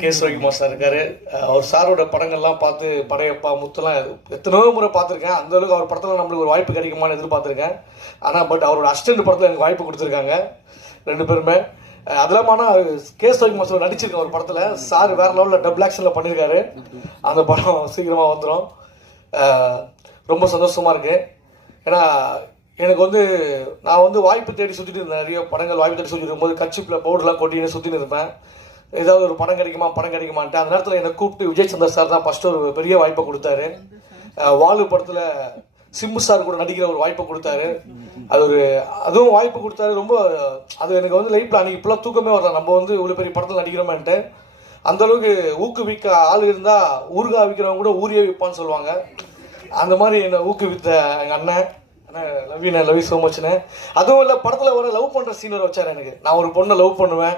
Case Ravikumar sir இருக்காரு. அவர் சாரோட படங்கள்லாம் பார்த்து படையப்பா முத்துலாம் எத்தனையோ முறை பார்த்துருக்கேன். அந்தளவுக்கு அவர் படத்தில் நம்மளுக்கு ஒரு வாய்ப்பு கிடைக்குமான்னு எதிர்பார்த்துருக்கேன். ஆனால் அவரோட அசிஸ்டன்ட் படத்தில் எனக்கு வாய்ப்பு கொடுத்துருக்காங்க 2 பேருமே. அதெல்லாம் ஆனால் கேஸ் ரவிக்குமார் சார் நடிச்சிருக்கேன் ஒரு படத்தில். சார் வேறு லெவலில் டபுள் ஆக்ஷனில் பண்ணியிருக்காரு. அந்த படம் சீக்கிரமாக வந்துடும். ரொம்ப சந்தோஷமாக இருக்குது. ஏன்னா எனக்கு நான் வாய்ப்பு தேடி சுற்றிட்டு இருந்தேன். நிறைய படங்கள் வாய்ப்பு தேடி சுற்றிட்டு இருக்கும்போது கட்சிப்பில் பவுடர்லாம் கொட்டின்னு சுற்றின்னு இருப்பேன். ஏதாவது ஒரு படம் கிடைக்குமான்ட்டு அந்த நேரத்தில் என்னை கூப்பிட்டு விஜய் சந்தர் சார் தான் ஃபஸ்ட்டு ஒரு பெரிய வாய்ப்பை கொடுத்தாரு. வாலு படத்தில் சிம்பு சார் கூட நடிக்கிற ஒரு வாய்ப்பை கொடுத்தாரு. அதுவும் வாய்ப்பு கொடுத்தாரு. ரொம்ப அது எனக்கு லைஃப்பில் அன்றைக்கி இப்போலாம் தூக்கமே வரலாம். நம்ம இவ்வளோ பெரிய படத்தில் நடிக்கிறோமேன்ட்டு அந்தளவுக்கு ஊக்குவிக்க ஆள் இருந்தால் ஊருகா விற்கிறவங்க கூட ஊரியே விற்பான்னு சொல்லுவாங்க. அந்த மாதிரி என்னை ஊக்குவித்த எங்கள் அண்ணன் லவ் யூ ஸோ மச்னு. அதுவும் இல்லை, படத்தில் லவ் பண்ணுற சீன் வச்சார் எனக்கு. நான் ஒரு பொண்ணை லவ் பண்ணுவேன்,